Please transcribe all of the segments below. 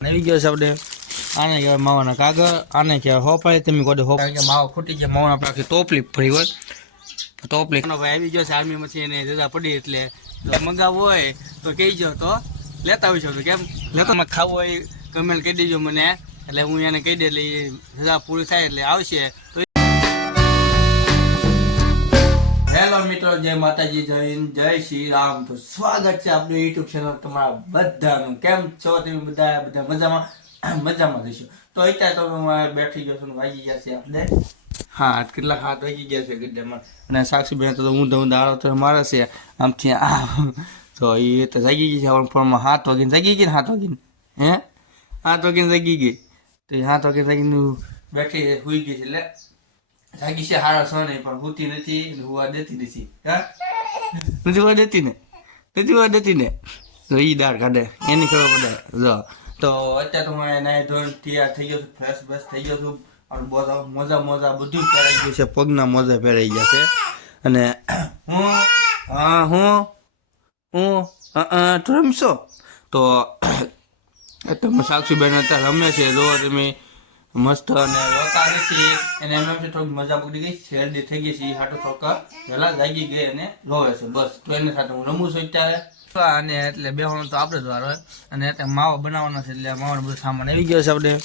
આવી ગયો છે આપણે. આને કહેવાય માવાના કાગળ, આને કહેવાય હોપાય. તમે કોઈ હોપાય માવો ખૂટી ગયા માવાના આપણે આખી ટોપલી ફરી હોય. ટોપલી. ભાઈ આવી ગયો છે, આર્મીમાંથી એને જજા પડી એટલે મંગાવવો હોય તો કહી જાઓ તો લેતા આવી શકો કેમ? લેતો ખાવું હોય કમેન્ટ કહી દેજો મને. એટલે હું એને કહી દે એટલે જજા પૂરી થાય એટલે આવશે. તો મિત્રો, જય માતાજી, જય હિન્દ, જય શ્રી રામ તો સ્વાગત છે આપણું યુટ્યુબ ચેનલ તમારા બધાનું. કેમ છો તમે બધા? બધા મજામાં? મજામાં રહીશું તો અત્યારે તો હું આ બેઠી ગયો છું ને વાગી ગયા છે આપણે. હા કેટલા હાથ વાગી ગયા છે ગड्ढામાં અને સાક્ષી બેન તો ઊંધા ઊંધા આડો તો મારે છે આમથી આ તો એ તો જાગી ગઈ છે આપણા ફોનમાં હાથ વાગીને જાગી ગઈ ને હાથ વાગીને? હે? હાથ વાગીને જાગી ગઈ. તો એ હાથ વાગીને જાગીને બેઠી હુઈ ગઈ છે એટલે જાગી છે, હારા સો નહીં, પણ હુતી નથી હુવા દેતી નથી. હા? નથી હુવા દેતી ને? નથી હુવા દેતી ને? તો ઈ દાળ કાઢે, એની ખબર પડે. જો, તો અત્યારે તો હું નાય ધોઈને તૈયાર થઈ ગયો છું ફ્રેશ બ્રેશ થઈ ગયો છું. અને બધા મોજા મોજા બધું પહેરાઈ ગયું છે, પગના મોજા પહેરાઈ ગયા છે. અને હું, હા, હું હું તું રમશો? તો તમે સાક્ષીબેન અત્યારે રમે છે, જો તમે મસ્ત અને રોકા છે. એને એમ છે થોડીક મજા પકડી ગઈ. શેરડી થઈ ગઈ છે. હાટો થોડક વહેલા જાગી ગઈ અને રોવે છે. બસ, તો એની સાથે હું રમું છું અત્યારે. અને એટલે બેહવાનું તો આપણે જ વાર હોય. અને અત્યારે માવો બનાવવાનો છે એટલે માવાનો બધો સામાન આવી ગયો છે આપણે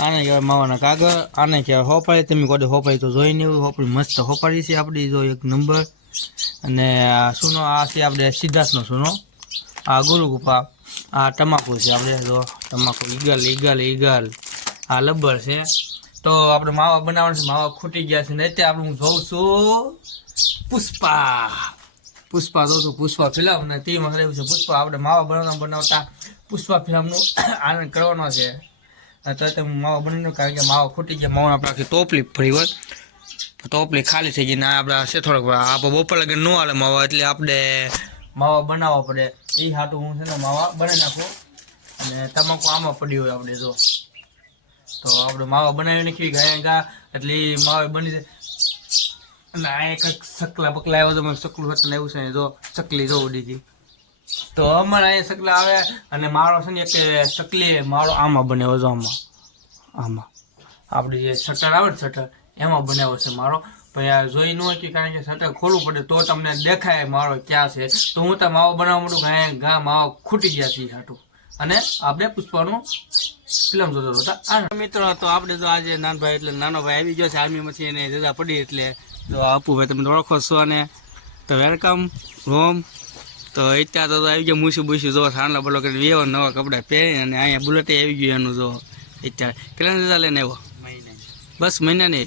આને કહેવાય માવાના કાગળ. આને કહેવાય હોપાઈ. તમે કોઈ હોપાઈ તો જોઈને એવું હોપડી મસ્ત હોપાડી છે આપણી જો એક નંબર. અને આ સૂનો આ છે આપણે સિદ્ધાર્થનો સુનો. આ ગુરુગુપા આ તમાકુ છે આપણે જો, તમાકુ ઈગલ ઈગલ ઈગલ. આ લબ્બર છે. તો આપણે માવા બનાવવાનું છે, માવા ખૂટી ગયા છે. ને અત્યારે આપણે હું જોઉં છું પુષ્પા. પુષ્પા જોઉં છું, પુષ્પા ફિલ્મ ને તે મારે છે? પુષ્પા આપણે માવા બનાવતા બનાવતા પુષ્પા ફિલ્મનું આનંદ કરવાનો છે. તો તમે માવા બનાવી કારણ કે માવા ખૂટી ગયા. માવા આપણે ટોપલી ફરી હોય. ટોપલી ખાલી થઈ ગઈ ને આપણે છે થોડોક આપણે બપોર લગન ન હાલે માવા, એટલે આપણે માવા બનાવવા પડે. એ હાટું હું છે ને માવા બનાવી નાખું. અને તમાકુ આમાં પડ્યું હોય આપણે જો. તો આપણે માવા બનાવી નાખી, ગાય ગા એટલે માવે બની જાય. અને આ એક સકલા બકલા આવ્યો તો મેં સકલું હતું ને એવું છે જો ચકલી જો ઉડી ગઈ તો અમારે અહીંયા સકલા આવે અને મારો છે ને, એક ચકલી મારો આમાં બનાવ્યો છે આમાં. આમાં. આપણી જે શટર આવે ને શટર એમાં બનાવ્યો છે મારો આ જોઈ ન હોય કે કારણ કે શટર ખોલવું પડે, તો તમને દેખાય મારો ક્યાં છે. તો હું ત્યાં માવો બનાવવા માંડું, ગાય ગા માવો ખૂટી ગયા છે હાટું. અને આપણે પુષ્પાનું ફિલ્મ જોતો હતો મિત્રો તો આપણે તો આજે નાનભાઈ એટલે નાનો ભાઈ આવી ગયો છે આર્મીમાંથી એને રજા પડી એટલે તો અપુભાઈ તમે ઓળખો છો અને તો વેલકમ હોમ. તો અત્યારે તો આવી ગયા મૂસું બૂસું જો સાંડલા બલો કરીને વેવો નવા કપડાં પહેરી અને અહીંયા બુલેટે આવી ગયું એનું જો અત્યારે. કેટલા રજા લઈને આવ્યો? બસ મહિનાની?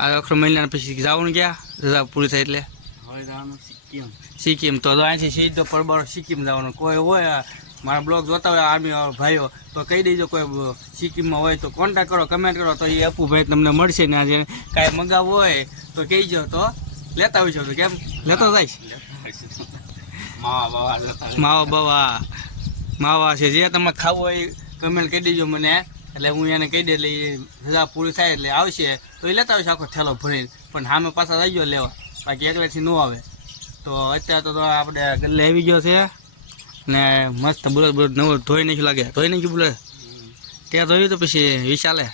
આ આખરો મહિના પછી જવાનું ગયા રજા પૂરી થાય એટલે? સિક્કિમ. તો અહીંથી સીધો પરબારો સિક્કિમ જવાનું. કોઈ હોય મારા બ્લોગ જોતા હોય આર્મી ભાઈઓ, તો કહી દેજો કોઈ સિક્કિમમાં હોય તો કોન્ટેક્ટ કરો કમેન્ટ કરો, તો એ અપુભાઈ તમને મળશે ને આજે કાંઈ મંગાવવું હોય તો કહીજો તો. લેતા આવી તો કેમ? લેતો જાય માવા બાવા. માવા છે, જે તમે ખાવું હોય કમેન્ટ કહી દેજો મને. એટલે હું એને કહી દે, એટલે એ રજા પૂરી થાય એટલે આવશે. તો એ લેતા આવશે આખો થેલો ભરીને. પણ સામે પાછા આવી ગયો લેવા. બાકી એકલેથી ન આવે. તો અત્યારે તો આપણે ગલ્લે આવી ગયો છે. ને મસ્ત બુલેટ બુલેટ નવો ધોઈ નાખ્યું લાગે. ધોઈ નાખ્યું બુલેટ? ત્યાં ધોયું તો પછી વિશાલે.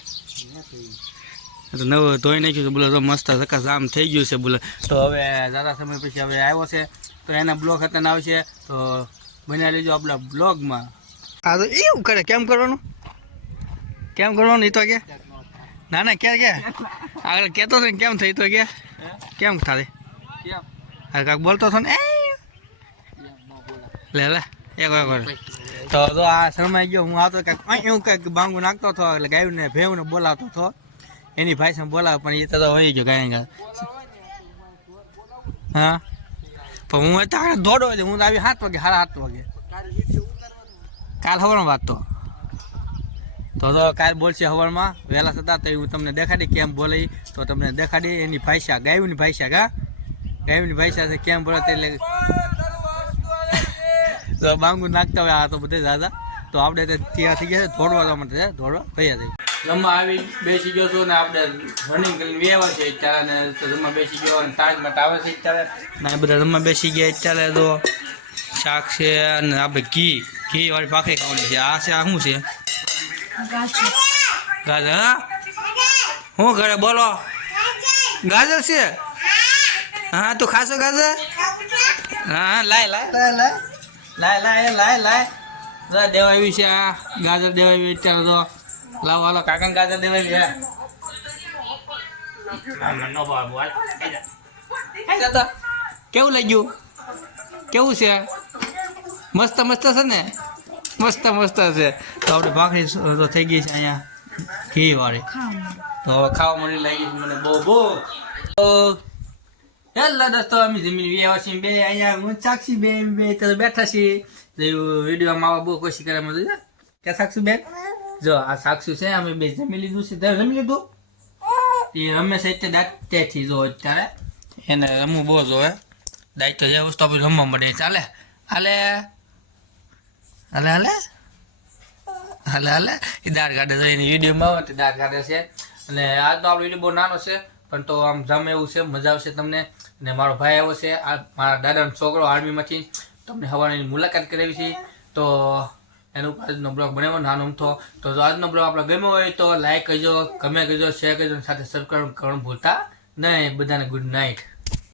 તો નવો ધોઈ નાખ્યું છે બુલેટ તો મસ્ત સકા આમ થઈ ગયું છે બોલે તો હવે દાદા સમય પછી હવે આવ્યો છે. તો એના બ્લોગ હતા આવશે. તો બન્યા લેજો આપણા બ્લોગમાં. હા તો એવું કરે. કેમ કરવાનું? કેમ કરવાનું? એ તો કે? ના ના ક્યાં ક્યાં આગળ કહેતો છે કેમ થઈ તો કે? કેમ થાય હા કાંક બોલતો હતો ને? એ! લે લે. એક તો તો આ શરમાઈ ગયો, હું આવતો કાંઈક એવું કાંઈક બાંગુ નાખતો હતો, એટલે ગાયું ને ભેવું ને બોલાવતો હતો. એની ભાઈ સામે બોલાવે પણ એ તો વહી ગયો ગાય. હા? પણ હું તો દોડો છે હું તો આવી સાત વાગે, સાડા સાત વાગે. કાલ સવારમાં વાત તો. તો તો કાલ બોલશે સવારમાં વહેલા થતા તો હું તમને દેખાડી કેમ બોલે તો તમને દેખાડી, એની ભાષા ગાયુની ભાષા ગા. ગાયુની ભાષા કેમ બોલે તે એટલે તો બાંગુ નાખતા હોય આ તો બધે દાદા. તો આપણે ત્યાં થઈ ગયા દોડવા માટે દોડવા ભૈયા થઈ રમવા આવી બેસી ગયો છું ને આપણે રનિંગ કરીને વેવા છે અત્યારે ને રમવા બેસી ગયો અને તાજમાં આવે છે અત્યારે. ને બધા રમવા બેસી ગયા અત્યારે તો. શાક છે અને આપણે ઘી ઘી વાળી ભાખરી ખાવાની છે. આ છે આ શું છે? ગાજર. હા? શું કરે? બોલો. ગાજર છે? હા તો ખાશો ગાજર? હા લાય લાય લાય લાય. લાય લાય લાય લાય. દેવા આવી છે આ. ગાજર દેવા આવી અત્યારે તો. લાવો હાલો કાકા ગાજર દેવા આવી તો. કેવું લાગ્યું? કેવું છે? મસ્ત મસ્ત છે ને? મસ્ત મસ્ત છે. તો આપણે ભાખરી તો થઈ ગઈ છે અહીંયા ઘી વાળી. તો હવે ખાવા મળી લાગી છે મને બહુ બહુ. તો હેલો દોસ્તો, અમે જમીન વ્યાવા છીએ બે, અહીંયા હું સાક્ષી બે બે તો બેઠા છીએ. વિડીયોમાં આવવા બહુ કોશિશ કરે બધું ક્યાં સાક્ષુ બેન? જો, આ સાક્ષુ છે, અમે બે જમી લીધું છે. તમે જમી લીધું? એ રમેશ એટલે દાંતેથી જો અત્યારે. એને રમવું બહુ જોવે. દાયિત્વ જે વસ્તુ આપણે રમવા મળે. ચાલે? હાલે? હાલે હાલે? હાલે હાલે? એ દાળ કાઢે તો એની વિડીયોમાં આવે તો દાળ કાઢે છે. અને આજનો આપણો વીડિયો બહુ નાનો છે. પણ તો આમ જમે એવું છે, મજા આવશે તમને. અને મારો ભાઈ આવ્યો છે, આ મારા દાદાનો છોકરો આર્મીમાંથી. તમને હવાની મુલાકાત કરાવી છે. તો એનો આજનો બ્લોગ બનાવ્યો, નાનો અમથો તો. જો આજનો બ્લોગ આપણે ગમ્યો હોય તો લાઈક કરજો કમેન્ટ કરજો શેર કરજો સાથે સબસ્ક્રાઈબ કરવાનું ભૂલતા નહીં. બધાને ગુડ નાઇટ